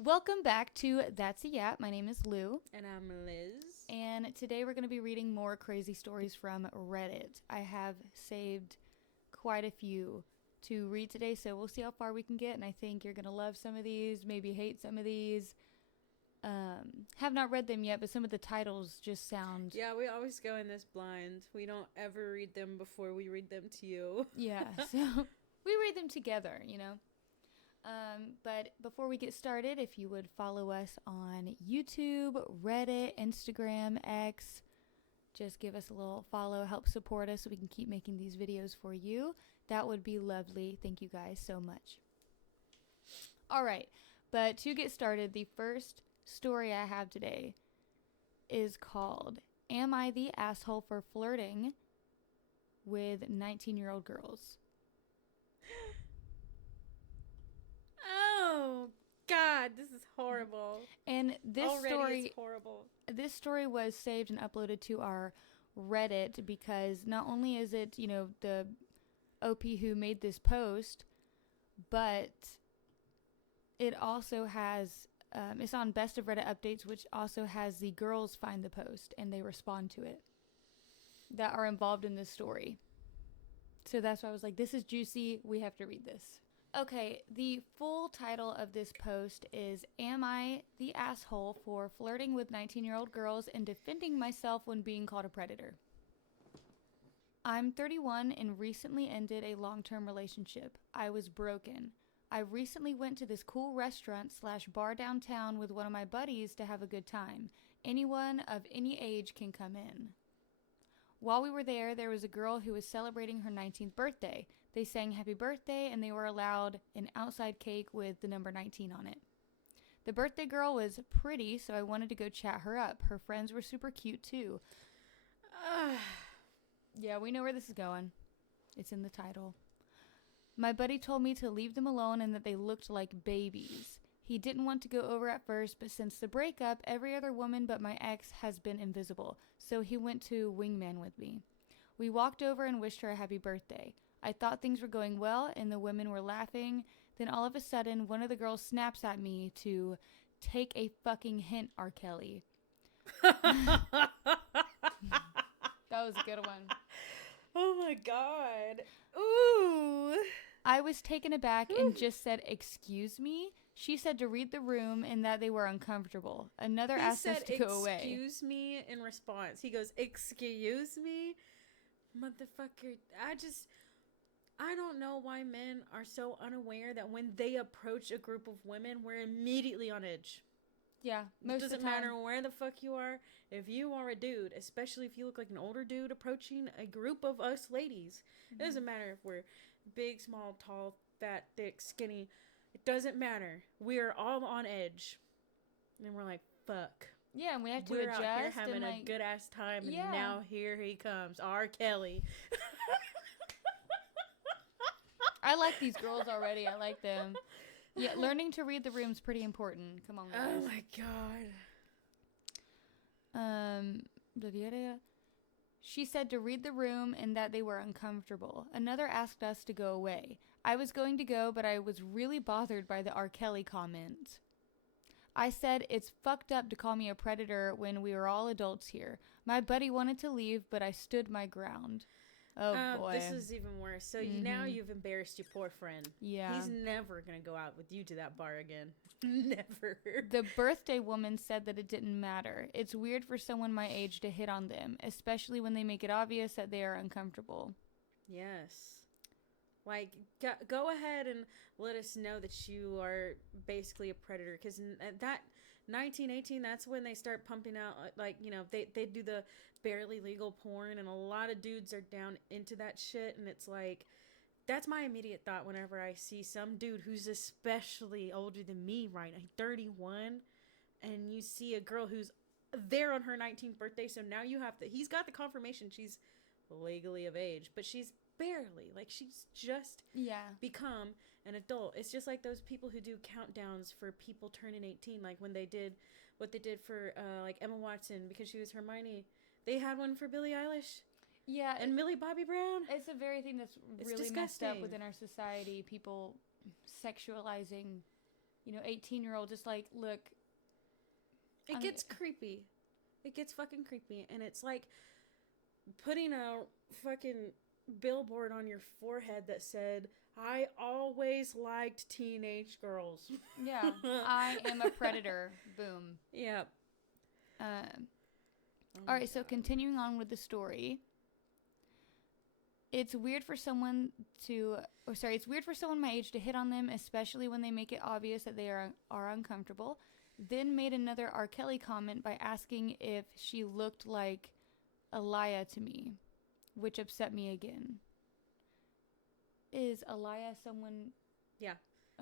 Welcome back to That's a Yap. My name is Lou. And I'm Liz. And today we're going to be reading more crazy stories from Reddit. I have saved quite a few to read today, so we'll see how far we can get. And I think you're going to love some of these, maybe hate some of these. Have not read them yet, but some of the titles just sound... Yeah, we always go in this blind. We don't ever read them before we read them to you. Yeah, so we read them together, you know. But before we get started, if you would follow us on YouTube, Reddit, Instagram, X, just give us a little follow, help support us so we can keep making these videos for you. That would be lovely. Thank you guys so much. All right, but to get started, the first story I have today is called Am I the Asshole for Flirting with 19-year-old Girls? Oh, God, this is horrible. And this Already story is horrible. This story was saved and uploaded to our Reddit because not only is it, the OP who made this post, but it also has, it's on Best of Reddit Updates, which also has the girls find the post and they respond to it that are involved in this story. So that's why I was like, this is juicy. We have to read this. Okay, the full title of this post is Am I the Asshole for Flirting with 19-year-old Girls and Defending Myself when Being Called a Predator? I'm 31 and recently ended a long-term relationship. I was broken. I recently went to this cool restaurant/bar downtown with one of my buddies to have a good time. Anyone of any age can come in. While we were there, there was a girl who was celebrating her 19th birthday. They sang happy birthday and they were allowed an outside cake with the number 19 on it. The birthday girl was pretty, so I wanted to go chat her up. Her friends were super cute too. Yeah, we know where this is going. It's in the title. My buddy told me to leave them alone and that they looked like babies. He didn't want to go over at first, but since the breakup, every other woman but my ex has been invisible, so he went to wingman with me. We walked over and wished her a happy birthday. I thought things were going well and the women were laughing. Then all of a sudden, one of the girls snaps at me to take a fucking hint, R. Kelly. That was a good one. Oh my God. Ooh. I was taken aback and just said, "Excuse me?" She said to read the room and that they were uncomfortable. Another asked us to go away. Excuse me in response. He goes, excuse me? Motherfucker. I don't know why men are so unaware that when they approach a group of women, we're immediately on edge. Yeah, most of the time. It doesn't matter where the fuck you are. If you are a dude, especially if you look like an older dude approaching a group of us ladies, It doesn't matter if we're big, small, tall, fat, thick, skinny. It doesn't matter. We are all on edge. And we're like, fuck. Yeah, and we have to we're adjust. Out here having and a good ass time, and yeah. now here he comes, R. Kelly. I like these girls already. I like them. Yeah, learning to read the room's pretty important. Come on, guys. Oh my God. She said to read the room and that they were uncomfortable. Another asked us to go away. I was going to go, but I was really bothered by the R. Kelly comment. I said it's fucked up to call me a predator when we were all adults here. My buddy wanted to leave, but I stood my ground. Oh, boy. This is even worse. So now you've embarrassed your poor friend. Yeah. He's never going to go out with you to that bar again. Never. The birthday woman said that it didn't matter. It's weird for someone my age to hit on them, especially when they make it obvious that they are uncomfortable. Yes. Like, go ahead and let us know that you are basically a predator. Because that 19, 18, that's when they start pumping out, like, they do the barely legal porn. And a lot of dudes are down into that shit. And it's like, that's my immediate thought whenever I see some dude who's especially older than me, right? I'm 31. And you see a girl who's there on her 19th birthday. So now he's got the confirmation she's legally of age. But she's barely, like, she's just become an adult. It's just like those people who do countdowns for people turning 18, like when they did what they did for like Emma Watson because she was Hermione. They had one for Billie Eilish. Yeah. And Millie Bobby Brown. It's a very thing that's really messed up within our society. People sexualizing, 18-year-old just like, look. It gets creepy. It gets fucking creepy. And it's like putting a fucking billboard on your forehead that said, I always liked teenage girls. Yeah. I am a predator. Boom. Yep. Oh all right, so continuing on with the story. It's weird for someone my age to hit on them, especially when they make it obvious that they are uncomfortable. Then made another R. Kelly comment by asking if she looked like Aliyah to me, which upset me again. Is Aliyah someone? Yeah.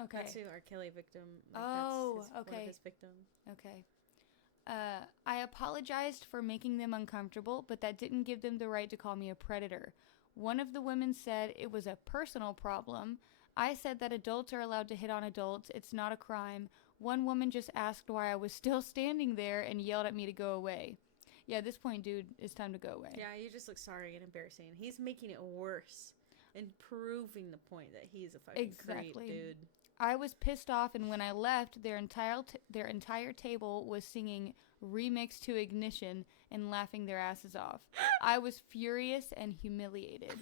Okay. That's who R. Kelly victim. Okay. One of his victims. Okay. I apologized for making them uncomfortable, but that didn't give them the right to call me a predator. One of the women said it was a personal problem. I said that adults are allowed to hit on adults. It's not a crime. One woman just asked why I was still standing there and yelled at me to go away. Yeah, at this point, dude, it's time to go away. Yeah, you just look sorry and embarrassing. He's making it worse and proving the point that he's a fucking creep, dude. I was pissed off, and when I left, their entire table was singing Remix to Ignition and laughing their asses off. I was furious and humiliated.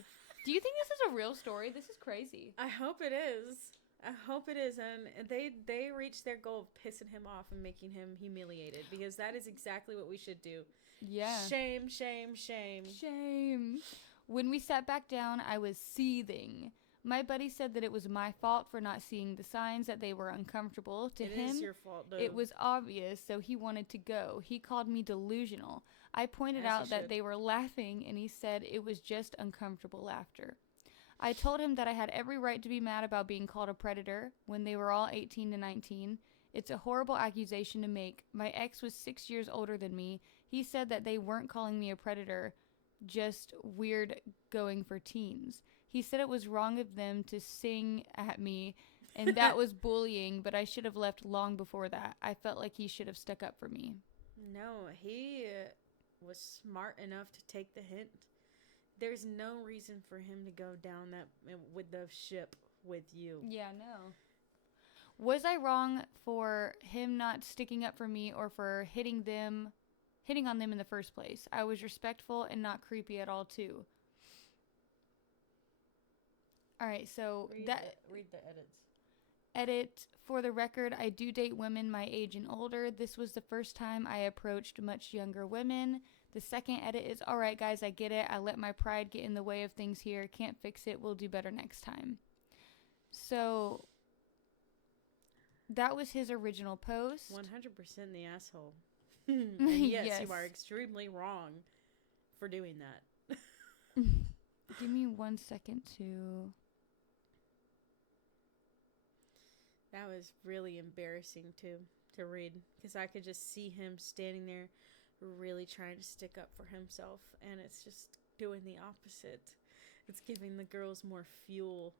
Do you think this is a real story? This is crazy. I hope it is. And they reached their goal of pissing him off and making him humiliated, because that is exactly what we should do. Yeah. Shame, shame, shame. Shame. When we sat back down, I was seething. My buddy said that it was my fault for not seeing the signs that they were uncomfortable. To him, it is your fault, dude. It was obvious, so he wanted to go. He called me delusional. I pointed out that they were laughing, and he said it was just uncomfortable laughter. I told him that I had every right to be mad about being called a predator when they were all 18 to 19. It's a horrible accusation to make. My ex was 6 years older than me. He said that they weren't calling me a predator, just weird going for teens. He said it was wrong of them to sing at me, and that was bullying, but I should have left long before that. I felt like he should have stuck up for me. No, he was smart enough to take the hint. There's no reason for him to go down that with the ship with you. Yeah, no. Was I wrong for him not sticking up for me or for hitting on them in the first place? I was respectful and not creepy at all, too. All right, so read the edits. Edit, for the record, I do date women my age and older. This was the first time I approached much younger women. The second edit is, all right, guys, I get it. I let my pride get in the way of things here. Can't fix it. We'll do better next time. So that was his original post. 100% the asshole. And yes, you are extremely wrong for doing that. Give me 1 second to... That was really embarrassing to read, because I could just see him standing there really trying to stick up for himself, and it's just doing the opposite. It's giving the girls more fuel.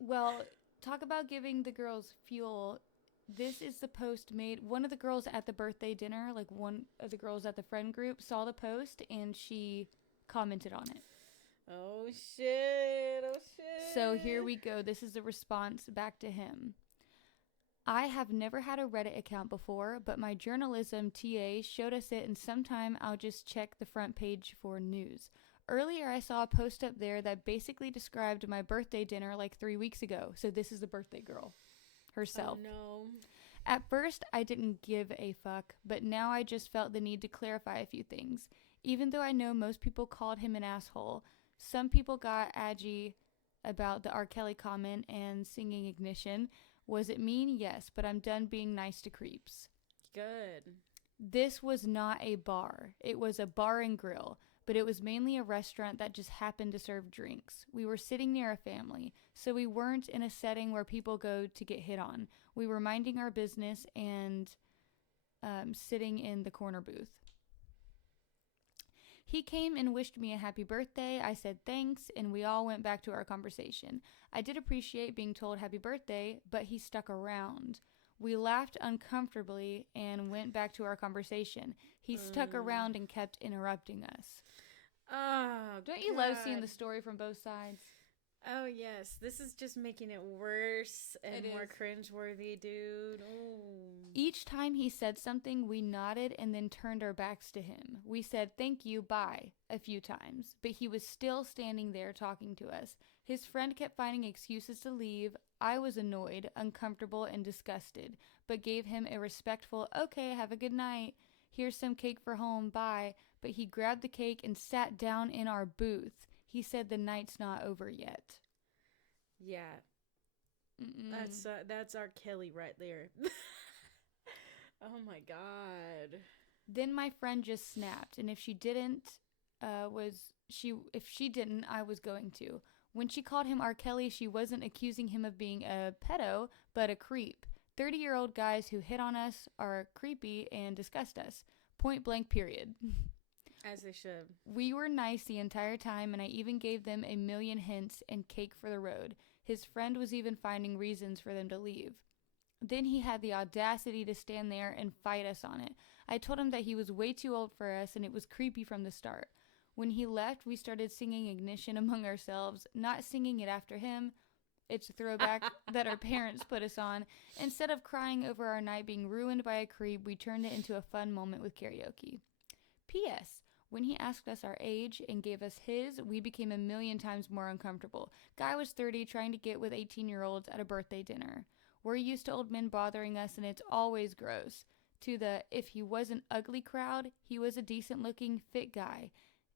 Well, talk about giving the girls fuel. This is the post made. One of the girls at the birthday dinner, like one of the girls at the friend group, saw the post and she commented on it. Oh shit. So here we go. This is the response back to him. I have never had a Reddit account before, but my journalism TA showed us it, and sometime I'll just check the front page for news. Earlier, I saw a post up there that basically described my birthday dinner like 3 weeks ago. So this is the birthday girl herself. Oh, no. At first, I didn't give a fuck, but now I just felt the need to clarify a few things. Even though I know most people called him an asshole, some people got edgy about the R. Kelly comment and singing Ignition. Was it mean? Yes, but I'm done being nice to creeps. Good. This was not a bar. It was a bar and grill, but it was mainly a restaurant that just happened to serve drinks. We were sitting near a family, so we weren't in a setting where people go to get hit on. We were minding our business and sitting in the corner booth. He came and wished me a happy birthday. I said thanks, and we all went back to our conversation. I did appreciate being told happy birthday, but he stuck around. We laughed uncomfortably and went back to our conversation. He stuck around and kept interrupting us. Oh, Don't you love seeing the story from both sides? Oh, yes. This is just making it worse and It more is. cringeworthy, dude. Ooh. Each time he said something, we nodded and then turned our backs to him. We said thank you, bye, a few times, but he was still standing there talking to us. His friend kept finding excuses to leave. I was annoyed, uncomfortable, and disgusted, but gave him a respectful, okay, have a good night. Here's some cake for home, bye. But he grabbed the cake and sat down in our booth. He said the night's not over yet. Yeah. Mm-mm. That's R. Kelly right there. Oh my god. Then my friend just snapped, and if she didn't, I was going to. When she called him R. Kelly, she wasn't accusing him of being a pedo, but a creep. 30-year-old guys who hit on us are creepy and disgust us. Point blank, period. As they should. We were nice the entire time, and I even gave them a million hints and cake for the road. His friend was even finding reasons for them to leave. Then he had the audacity to stand there and fight us on it. I told him that he was way too old for us and it was creepy from the start. When he left, we started singing Ignition among ourselves, not singing it after him. It's a throwback that our parents put us on. Instead of crying over our night being ruined by a creep, we turned it into a fun moment with karaoke. P.S. When he asked us our age and gave us his, we became a million times more uncomfortable. Guy was 30 trying to get with 18-year-olds at a birthday dinner. We're used to old men bothering us, and it's always gross. To the if he wasn't ugly crowd, he was a decent looking, fit guy.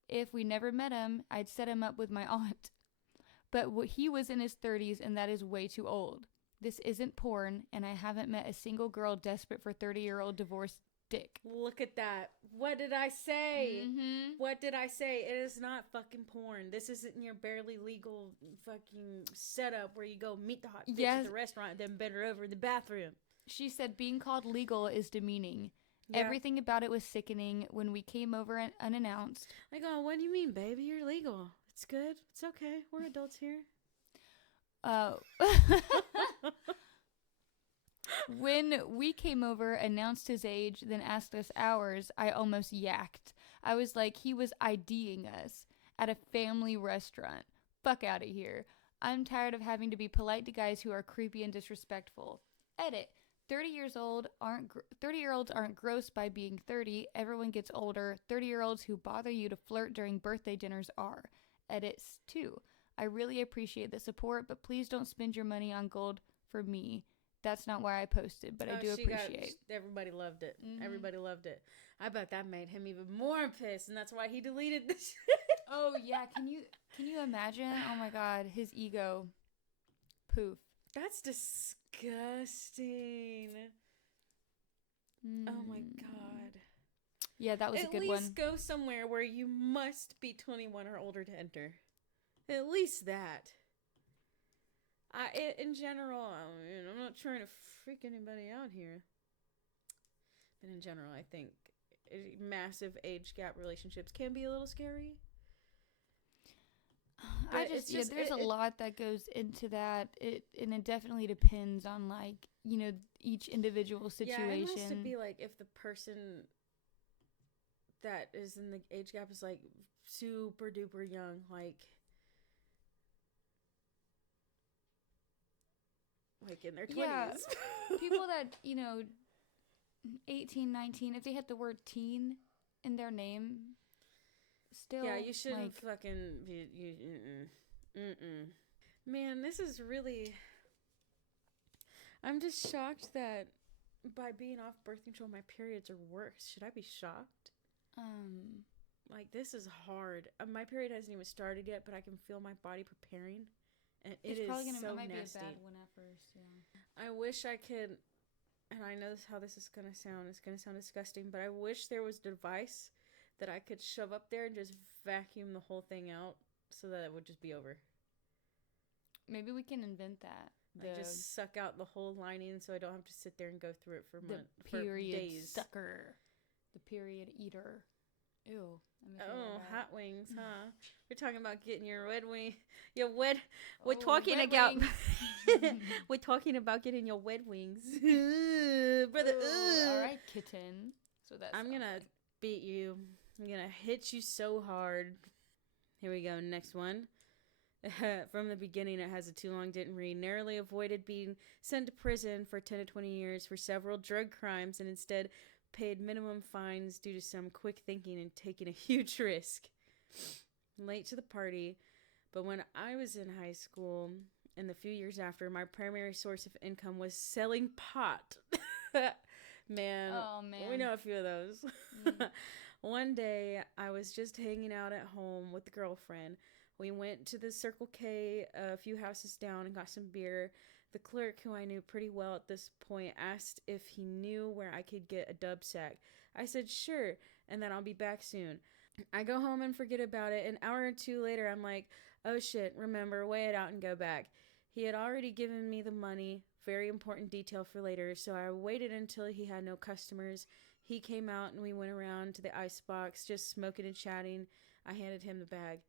If we never met him, I'd set him up with my aunt. But he was in his 30s, and that is way too old. This isn't porn, and I haven't met a single girl desperate for 30-year-old divorced dick. Look at that. What did I say? Mm-hmm. What did I say? It is not fucking porn. This isn't your barely legal fucking setup where you go meet the hot bitch at the restaurant, then bend her over in the bathroom. She said being called legal is demeaning. Yeah. Everything about it was sickening. When we came over unannounced. I go, what do you mean, baby? You're legal. It's good. It's okay. We're adults here. When we came over, announced his age, then asked us ours, I almost yacked. I was like, he was IDing us at a family restaurant. Fuck out of here. I'm tired of having to be polite to guys who are creepy and disrespectful. Edit. 30-year-olds aren't gross by being 30. Everyone gets older. 30-year-olds who bother you to flirt during birthday dinners are. Edits 2. I really appreciate the support, but please don't spend your money on gold for me. That's not why I posted, but I do appreciate. Everybody loved it. Mm-hmm. Everybody loved it. I bet that made him even more pissed, and that's why he deleted this. Oh yeah, can you imagine? Oh my god, his ego. Poof. That's disgusting. Oh my god. Yeah, that was a good one. At least go somewhere where you must be 21 or older to enter. At least that. In general, I'm not trying to freak anybody out here. But in general, I think massive age gap relationships can be a little scary. There's a lot that goes into that. And it definitely depends on each individual situation. Yeah, it has to be like if the person that is in the age gap is like super duper young, like in their 20s. Yeah, people that, 18, 19, if they had the word teen in their name, still. Yeah, you shouldn't fucking be, Man, this is really, I'm just shocked that by being off birth control, my periods are worse. Should I be shocked? This is hard. My period hasn't even started yet, but I can feel my body preparing. And it might be a bad one at first, yeah. I wish I could, and I know how this is going to sound. It's going to sound disgusting, but I wish there was a device that I could shove up there and just vacuum the whole thing out so that it would just be over. Maybe we can invent that. Just suck out the whole lining so I don't have to sit there and go through it for period days. Sucker. The period eater. Ew. Oh, hot wings, huh? We're talking about getting your red wing. We're talking about getting your wet wings. Brother. All right, kitten. So I'm going to beat you. I'm going to hit you so hard. Here we go. Next one. From the beginning, it has a too long didn't read. Narrowly avoided being sent to prison for 10 to 20 years for several drug crimes and instead paid minimum fines due to some quick thinking and taking a huge risk. Late to the party, but when I was in high school and the few years after, my primary source of income was selling pot. Man, Oh, man. we know a few of those. Mm. One day, I was just hanging out at home with the girlfriend. We went to the Circle K a few houses down and got some beer. The clerk, who I knew pretty well at this point, asked if he knew where I could get a dub sack. I said, sure, and then I'll be back soon. I go home and forget about it. An hour or two later, I'm like, oh shit, remember, weigh it out and go back. He had already given me the money, very important detail for later, so I waited until he had no customers. He came out and we went around to the icebox, just smoking and chatting. I handed him the bag.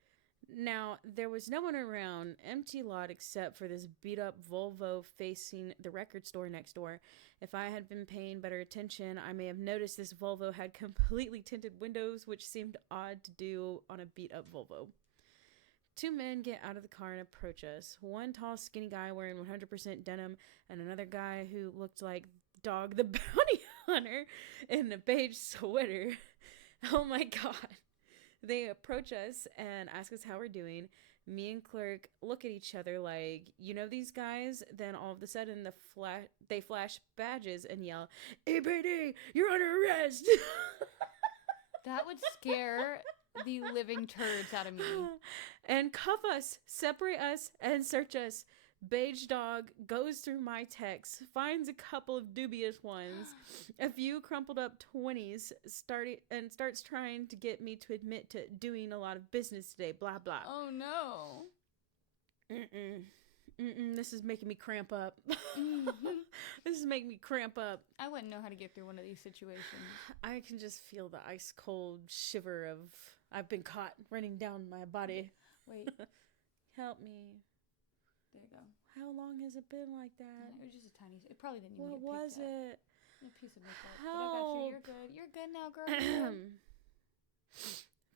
Now, there was no one around, empty lot except for this beat up Volvo facing the record store next door. If I had been paying better attention, I may have noticed this Volvo had completely tinted windows, which seemed odd to do on a beat up Volvo. Two men get out of the car and approach us. One tall, skinny guy wearing 100% denim, and another guy who looked like Dog the Bounty Hunter in a beige sweater. Oh my god. They approach us and ask us how we're doing. Me and Clerk look at each other like, you know these guys? Then all of a sudden they flash badges and yell, APD, you're under arrest! That would scare the living turds out of me. And cuff us, separate us, and search us. Beige Dog goes through my texts, finds a couple of dubious ones, a few crumpled up 20s, starts trying to get me to admit to doing a lot of business today, blah, blah. Oh, no. This is making me cramp up. This is making me cramp up. I wouldn't know how to get through one of these situations. I can just feel the ice cold shiver of I've been caught running down my body. Wait. Help me. There you go. How long has it been like that? It was just a tiny. It probably didn't even What get was picked up. it? A piece of makeup. But I got you. You're good. You're good now, girl.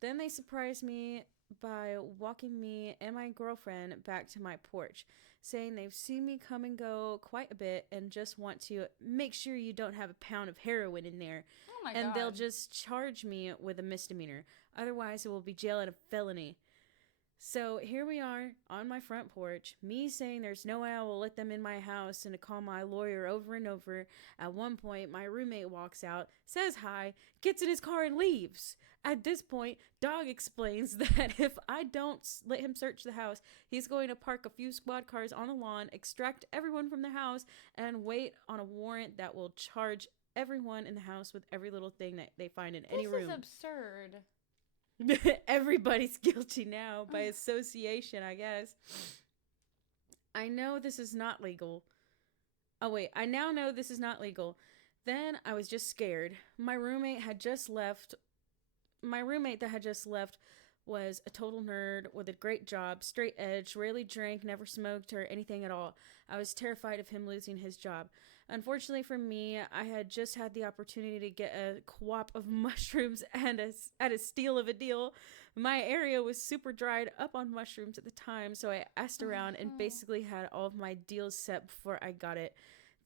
Then they surprised me by walking me and my girlfriend back to my porch, saying they've seen me come and go quite a bit and just want to make sure you don't have a pound of heroin in there. Oh my god. And they'll just charge me with a misdemeanor. Otherwise, it will be jail and a felony. So here we are on my front porch, me saying there's no way I will let them in my house and to call my lawyer over and over. At one point, my roommate walks out, says hi, gets in his car and leaves. At this point, Dog explains that if I don't let him search the house, he's going to park a few squad cars on the lawn, extract everyone from the house, and wait on a warrant that will charge everyone in the house with every little thing that they find in any room. This is absurd. Everybody's guilty now by association, I guess. I know this is not legal. Oh, wait. I now know this is not legal. Then I was just scared. My roommate that had just left was a total nerd with a great job, straight edge, rarely drank, never smoked or anything at all. I was terrified of him losing his job. Unfortunately for me, I had just had the opportunity to get a quap of mushrooms and at a steal of a deal. My area was super dried up on mushrooms at the time, so I asked around and basically had all of my deals set before I got it.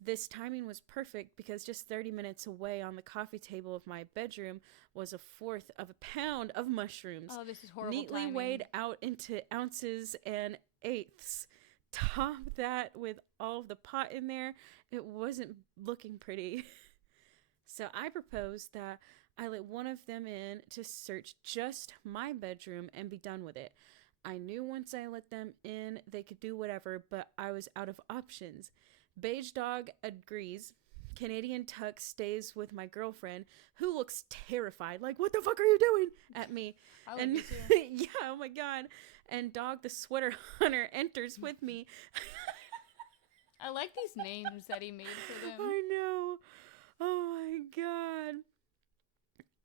This timing was perfect because just 30 minutes away on the coffee table of my bedroom was a fourth of a pound of mushrooms. Oh, this is horrible neatly timing. weighed out into ounces and eighths. Top that with all of the pot in there, it wasn't looking pretty. So I proposed that I let one of them in to search just my bedroom and be done with it. I knew once I let them in, they could do whatever, but I was out of options. Beige Dog agrees. Canadian Tuck stays with my girlfriend, who looks terrified, like, what the fuck are you doing? At me. I would And be too. yeah, oh my god. And Dog the Sweater Hunter enters with me. I like these names that he made for them. I know. Oh my god.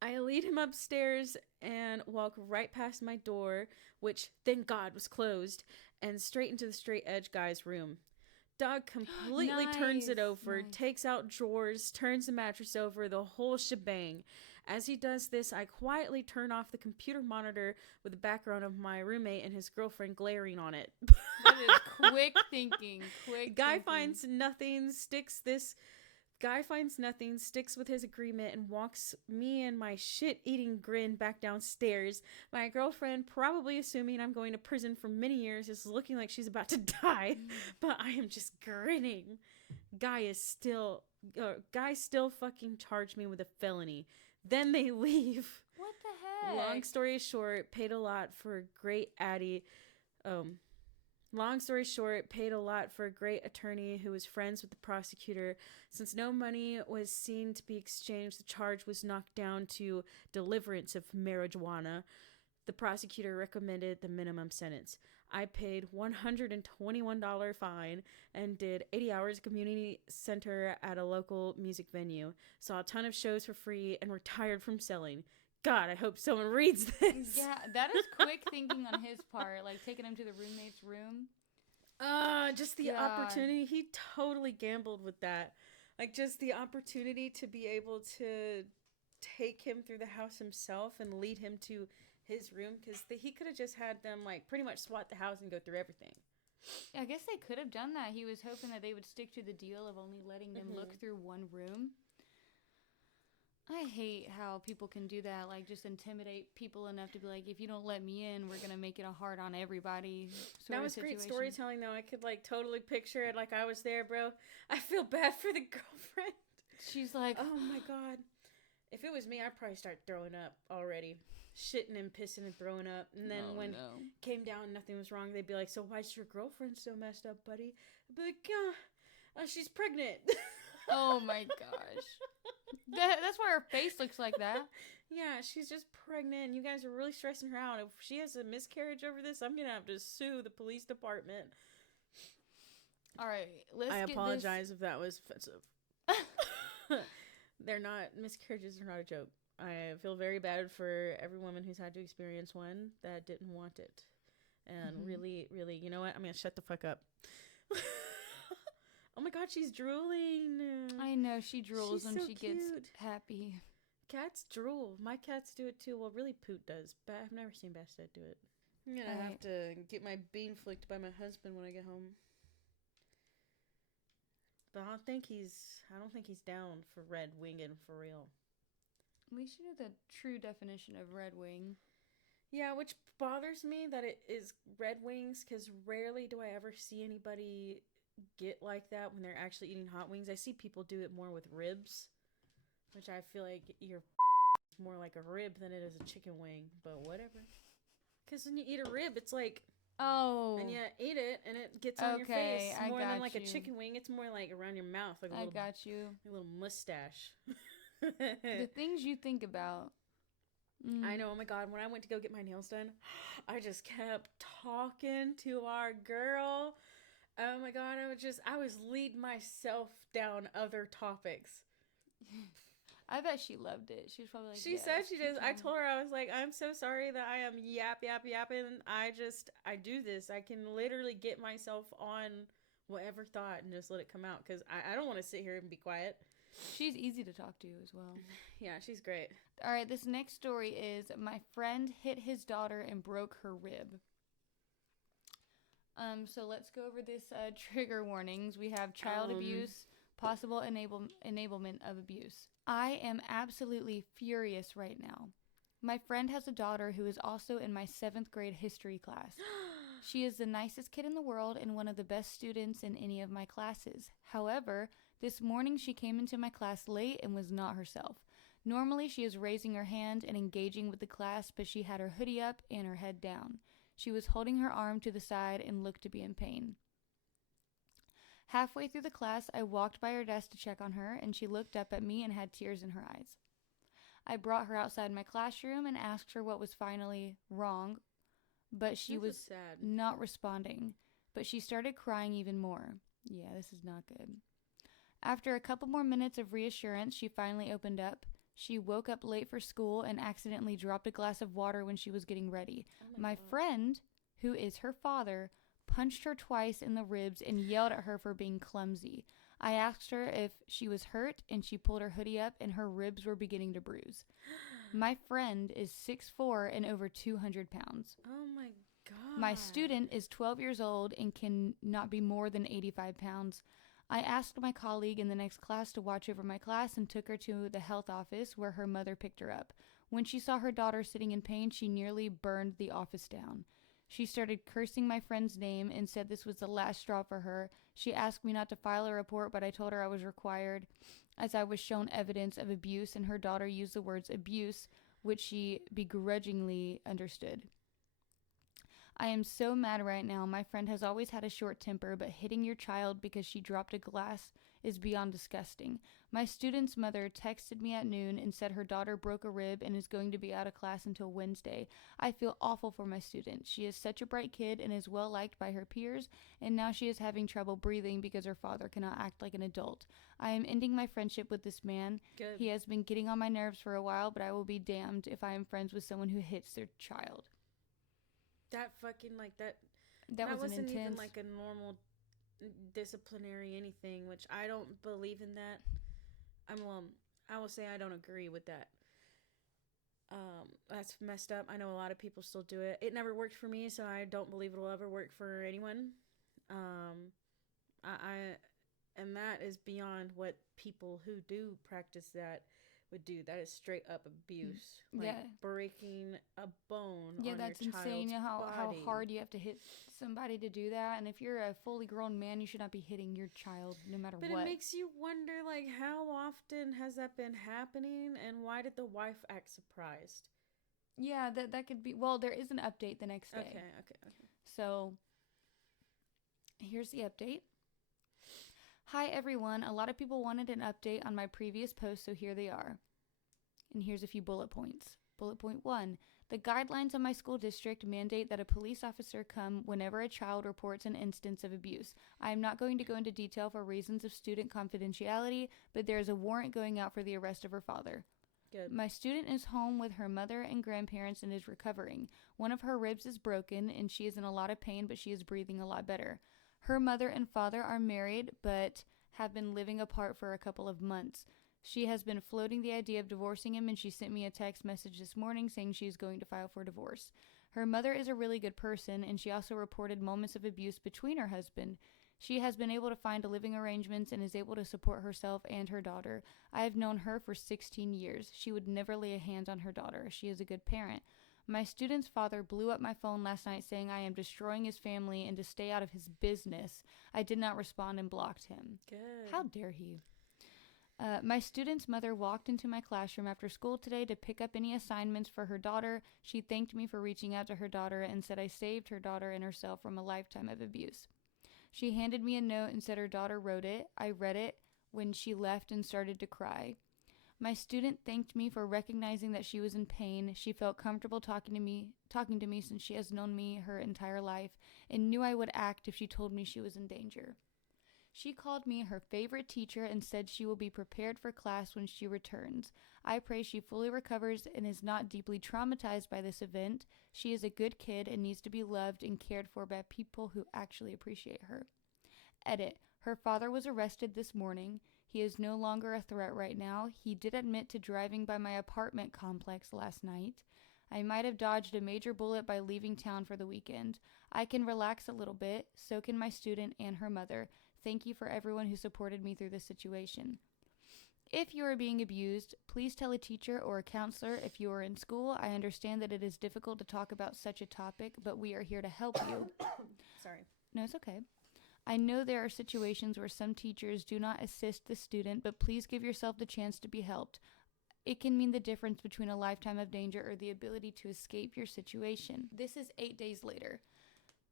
I lead him upstairs and walk right past my door, which, thank God, was closed, and straight into the straight edge guy's room. Dog completely turns it over, Nice. takes out drawers, turns the mattress over, the whole shebang. As he does this, I quietly turn off the computer monitor with the background of my roommate and his girlfriend glaring on it. That is quick thinking. Guy finds nothing, sticks with his agreement, and walks me and my shit-eating grin back downstairs. My girlfriend, probably assuming I'm going to prison for many years, is looking like she's about to die, but I am just grinning. Guy still fucking charged me with a felony. Then they leave. What the heck? Long story short, paid a lot for a great attorney who was friends with the prosecutor. Since no money was seen to be exchanged, the charge was knocked down to deliverance of marijuana. The prosecutor recommended the minimum sentence. I paid $121 fine and did 80 hours of community center at a local music venue. Saw a ton of shows for free and retired from selling. God, I hope someone reads this. Yeah, that is quick thinking on his part, like taking him to the roommate's room. Just the opportunity. He totally gambled with that. Like, just the opportunity to be able to take him through the house himself and lead him to his room, because he could have just had them, like, pretty much SWAT the house and go through everything. I guess they could have done that. He was hoping that they would stick to the deal of only letting them look through one room. I hate how people can do that, like just intimidate people enough to be like, if you don't let me in, we're going to make it a hard on everybody That was great storytelling, though. I could, like, totally picture it like I was there, bro. I feel bad for the girlfriend. She's like, oh my God. If it was me, I'd probably start throwing up already. Shitting and pissing and throwing up. And then when came down, nothing was wrong. They'd be like, so why's your girlfriend so messed up, buddy? I'd be like, she's pregnant. Oh my gosh. That's why her face looks like that. Yeah, she's just pregnant. You guys are really stressing her out. If she has a miscarriage over this, I'm going to have to sue the police department. All right, I apologize if that was offensive. Miscarriages are not a joke. I feel very bad for every woman who's had to experience one that didn't want it. And really, really, you know what? I'm going to shut the fuck up. Oh my God, she's drooling. I know, she drools when she gets happy. Cats drool. My cats do it too. Well, really, Poot does. But I've never seen Bastet do it. I'm going to have to get my bean flicked by my husband when I get home. But I don't think he's down for red winging for real. We should know the true definition of red wing. Yeah, which bothers me that it is red wings, because rarely do I ever see anybody get like that when they're actually eating hot wings. I see people do it more with ribs, which I feel like you're more like a rib than it is a chicken wing, but whatever. Because when you eat a rib, it's like, and you eat it and it gets on your face more than like a chicken wing. It's more like around your mouth, like a little mustache. The things you think about. I know. Oh my God, when I went to go get my nails done, I just kept talking to our girl. Oh my God, I was leading myself down other topics. I bet she loved it. She was probably like, she said she did. I told her, I was like, I'm so sorry that I am yapping. I do this. I can literally get myself on whatever thought and just let it come out, because I don't want to sit here and be quiet. She's easy to talk to as well. Yeah, she's great. All right, this next story is my friend hit his daughter and broke her rib. So let's go over this trigger warnings. We have child abuse, possible enablement of abuse. I am absolutely furious right now. My friend has a daughter who is also in my 7th grade history class. She is the nicest kid in the world and one of the best students in any of my classes. However, this morning she came into my class late and was not herself. Normally she is raising her hand and engaging with the class, but she had her hoodie up and her head down. She was holding her arm to the side and looked to be in pain. Halfway through the class, I walked by her desk to check on her, and she looked up at me and had tears in her eyes. I brought her outside my classroom and asked her what was finally wrong, but she was not responding. But she started crying even more. Yeah, this is not good. After a couple more minutes of reassurance, she finally opened up. She woke up late for school and accidentally dropped a glass of water when she was getting ready. My friend, who is her father, punched her twice in the ribs and yelled at her for being clumsy. I asked her if she was hurt, and she pulled her hoodie up, and her ribs were beginning to bruise. My friend is 6'4" and over 200 pounds. Oh my god. My student is 12 years old and can not be more than 85 pounds. I asked my colleague in the next class to watch over my class and took her to the health office where her mother picked her up. When she saw her daughter sitting in pain, she nearly burned the office down. She started cursing my friend's name and said this was the last straw for her. She asked me not to file a report, but I told her I was required, as I was shown evidence of abuse, and her daughter used the words abuse, which she begrudgingly understood. I am so mad right now. My friend has always had a short temper, but hitting your child because she dropped a glass is beyond disgusting. My student's mother texted me at noon and said her daughter broke a rib and is going to be out of class until Wednesday. I feel awful for my student. She is such a bright kid and is well liked by her peers, and now she is having trouble breathing because her father cannot act like an adult. I am ending my friendship with this man. Good. He has been getting on my nerves for a while, but I will be damned if I am friends with someone who hits their child. That fucking, like, that That was an wasn't even intense. like a normal disciplinary anything, which I don't believe in that. I will say I don't agree with that. That's messed up. I know a lot of people still do it. It never worked for me, so I don't believe it'll ever work for anyone. I and that is beyond what people who do practice that would do. That is straight up abuse. Like, Yeah. breaking a bone on That's your child's insane. You know how body. hard you have to hit somebody to do that. And if you're a fully grown man, you should not be hitting your child no matter But what. it makes you wonder, like, how often has that been happening, and why did the wife act surprised? Yeah, that could be. Well, there is an update the next day. Okay. So here's the update. Hi, everyone. A lot of people wanted an update on my previous post, so here they are. And here's a few bullet points. Bullet point 1. The guidelines of my school district mandate that a police officer come whenever a child reports an instance of abuse. I am not going to go into detail for reasons of student confidentiality, but there is a warrant going out for the arrest of her father. Good. My student is home with her mother and grandparents and is recovering. One of her ribs is broken and she is in a lot of pain, but she is breathing a lot better. Her mother and father are married, but have been living apart for a couple of months. She has been floating the idea of divorcing him, and she sent me a text message this morning saying she is going to file for divorce. Her mother is a really good person, and she also reported moments of abuse between her husband. She has been able to find living arrangements and is able to support herself and her daughter. I have known her for 16 years. She would never lay a hand on her daughter. She is a good parent. My student's father blew up my phone last night saying I am destroying his family and to stay out of his business. I did not respond and blocked him. Good. How dare he? My student's mother walked into my classroom after school today to pick up any assignments for her daughter. She thanked me for reaching out to her daughter and said I saved her daughter and herself from a lifetime of abuse. She handed me a note and said her daughter wrote it. I read it when she left and started to cry. My student thanked me for recognizing that she was in pain. She felt comfortable talking to me since she has known me her entire life and knew I would act if she told me she was in danger. She called me her favorite teacher and said she will be prepared for class when she returns. I pray she fully recovers and is not deeply traumatized by this event. She is a good kid and needs to be loved and cared for by people who actually appreciate her. Edit. Her father was arrested this morning. He is no longer a threat right now. He did admit to driving by my apartment complex last night. I might have dodged a major bullet by leaving town for the weekend. I can relax a little bit. So can my student and her mother. Thank you for everyone who supported me through this situation. If you are being abused, please tell a teacher or a counselor if you are in school. I understand that it is difficult to talk about such a topic, but we are here to help you. Sorry. No, it's okay. I know there are situations where some teachers do not assist the student, but please give yourself the chance to be helped. It can mean the difference between a lifetime of danger or the ability to escape your situation. This is 8 days later.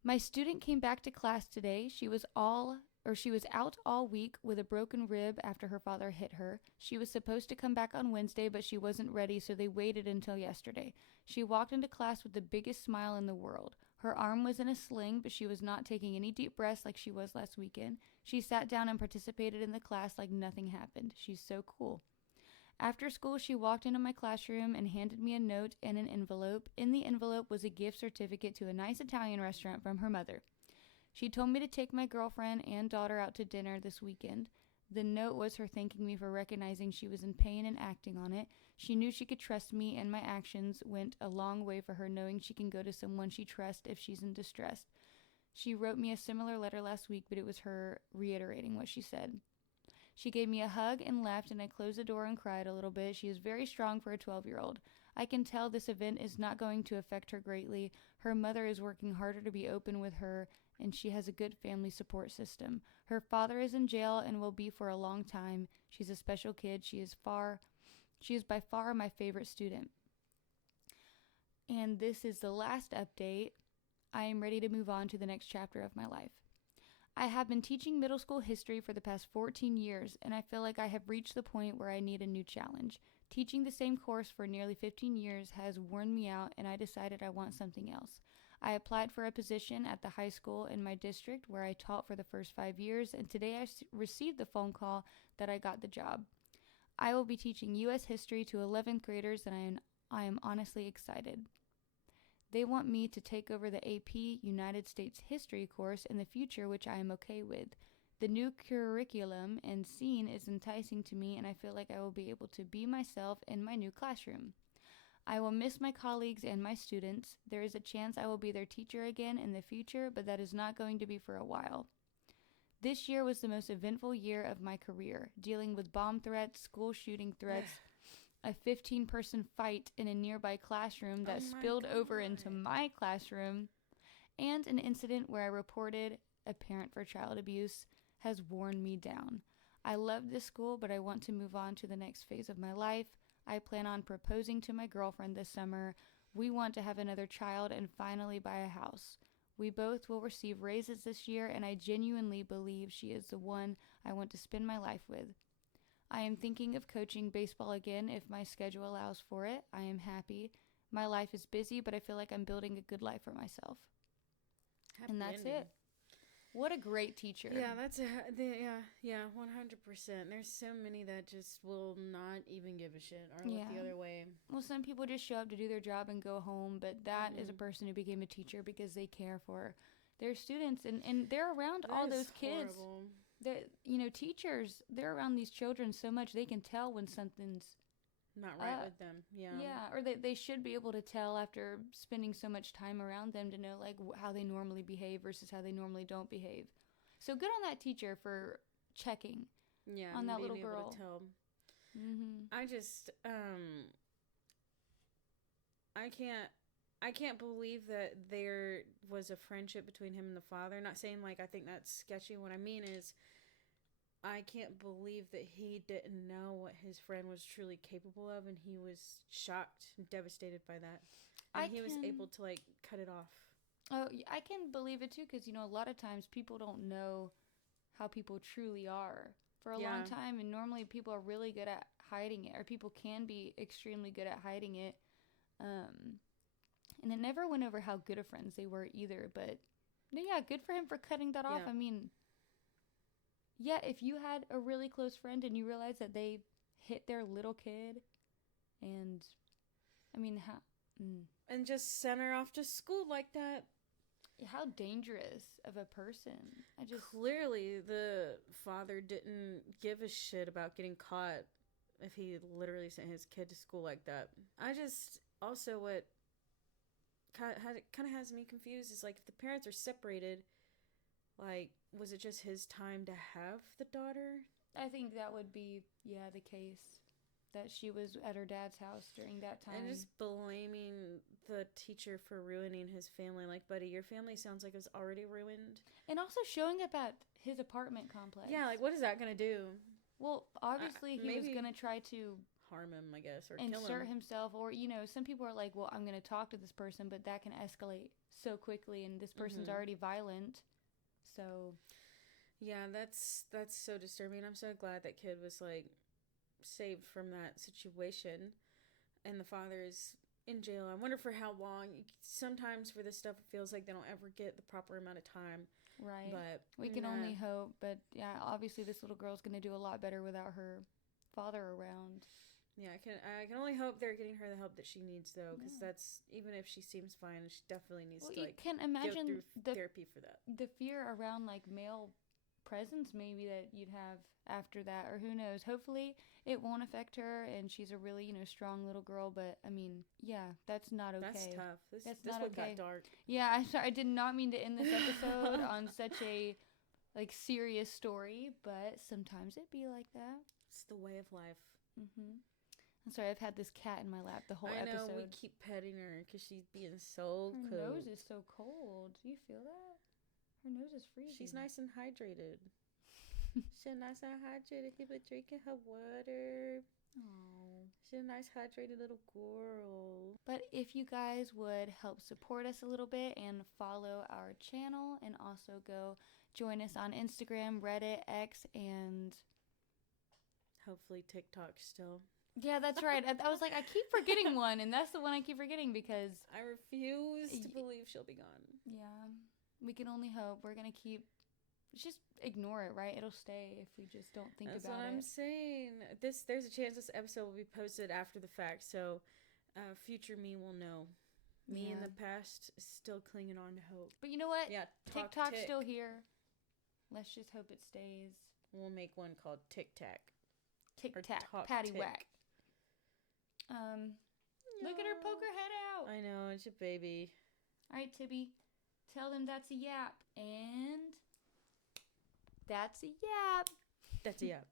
My student came back to class today. She was out all week with a broken rib after her father hit her. She was supposed to come back on Wednesday, but she wasn't ready, so they waited until yesterday. She walked into class with the biggest smile in the world. Her arm was in a sling, but she was not taking any deep breaths like she was last weekend. She sat down and participated in the class like nothing happened. She's so cool. After school, she walked into my classroom and handed me a note and an envelope. In the envelope was a gift certificate to a nice Italian restaurant from her mother. She told me to take my girlfriend and daughter out to dinner this weekend. The note was her thanking me for recognizing she was in pain and acting on it. She knew she could trust me, and my actions went a long way for her, knowing she can go to someone she trusts if she's in distress. She wrote me a similar letter last week, but it was her reiterating what she said. She gave me a hug and left, and I closed the door and cried a little bit. She is very strong for a 12-year-old. I can tell this event is not going to affect her greatly. Her mother is working harder to be open with her, and she has a good family support system. Her father is in jail and will be for a long time. She's a special kid. She is by far my favorite student. And this is the last update. I am ready to move on to the next chapter of my life. I have been teaching middle school history for the past 14 years, and I feel like I have reached the point where I need a new challenge. Teaching the same course for nearly 15 years has worn me out, and I decided I want something else. I applied for a position at the high school in my district where I taught for the first 5 years, and today I received the phone call that I got the job. I will be teaching U.S. history to 11th graders, and I am honestly excited. They want me to take over the AP United States History course in the future, which I am okay with. The new curriculum and scene is enticing to me, and I feel like I will be able to be myself in my new classroom. I will miss my colleagues and my students. There is a chance I will be their teacher again in the future, but that is not going to be for a while. This year was the most eventful year of my career, dealing with bomb threats, school shooting threats, a 15-person fight in a nearby classroom that spilled over into my classroom, and an incident where I reported a parent for child abuse has worn me down. I love this school, but I want to move on to the next phase of my life. I plan on proposing to my girlfriend this summer. We want to have another child and finally buy a house. We both will receive raises this year, and I genuinely believe she is the one I want to spend my life with. I am thinking of coaching baseball again if my schedule allows for it. I am happy. My life is busy, but I feel like I'm building a good life for myself. And that's it. What a great teacher. Yeah, 100%. There's so many that just will not even give a shit or look the other way. Well, some people just show up to do their job and go home, but that is a person who became a teacher because they care for their students, and they're around all those kids. Horrible. Teachers, they're around these children so much they can tell when something's not right with them. Yeah, or they should be able to tell after spending so much time around them to know like how they normally behave versus how they normally don't behave. So good on that teacher for checking on that little girl. Able to tell. Mm-hmm. I just I can't believe that there was a friendship between him and the father. Not saying like I think that's sketchy. What I mean is I can't believe that he didn't know what his friend was truly capable of, and he was shocked and devastated by that. And he was able to like cut it off. Oh, I can believe it too, because a lot of times people don't know how people truly are for a long time, and normally people are really good at hiding it, or people can be extremely good at hiding it. And it never went over how good of friends they were either, but yeah, good for him for cutting that off. I mean, yeah, if you had a really close friend and you realize that they hit their little kid, and I mean, and just sent her off to school like that. How dangerous of a person. Clearly the father didn't give a shit about getting caught if he literally sent his kid to school like that. Also what kind of has me confused is like if the parents are separated, like was it just his time to have the daughter? I think that would be the case, that she was at her dad's house during that time. And just blaming the teacher for ruining his family. Like, buddy, your family sounds like it was already ruined. And also showing up at his apartment complex. Yeah, like what is that gonna do? Well, obviously he was gonna try to harm him, I guess, or insert himself, or some people are like, well, I'm gonna talk to this person, but that can escalate so quickly, and this person's already violent. So yeah, that's so disturbing. I'm so glad that kid was like saved from that situation, and the father is in jail. I wonder for how long. Sometimes for this stuff it feels like they don't ever get the proper amount of time. Right. But we can only hope. But yeah, obviously this little girl's gonna do a lot better without her father around. Yeah, I can only hope they're getting her the help that she needs, though, because that's, even if she seems fine, she definitely needs to like you can imagine go through therapy for that. The fear around like male presence maybe that you'd have after that, or who knows. Hopefully it won't affect her and she's a really, strong little girl, but I mean, yeah, that's not okay. That's tough. This not one okay. got dark. Yeah, I did not mean to end this episode on such a serious story, but sometimes it be like that. It's the way of life. I'm sorry, I've had this cat in my lap the whole episode. I know, we keep petting her because she's being so her cold. Her nose is so cold. Do you feel that? Her nose is freezing. She's nice and hydrated. She's nice and hydrated. Keep been drinking her water. Oh, she's a nice hydrated little girl. But if you guys would help support us a little bit and follow our channel, and also go join us on Instagram, Reddit, X, and hopefully TikTok still. Yeah, that's right. I was like, I keep forgetting one, and that's the one I keep forgetting because I refuse to believe she'll be gone. Yeah, we can only hope. We're gonna just ignore it, right? It'll stay if we just don't think That's about it. That's what I'm saying. There's a chance this episode will be posted after the fact, so future me will know. Me in the past is still clinging on to hope. But you know what? Yeah, TikTok's still here. Let's just hope it stays. We'll make one called Tic Tac. Tic Tac, Patty Whack. Look at her poke her head out. I know, it's a baby. All right, Tibby, tell them that's a yap. And that's a yap. That's a yap.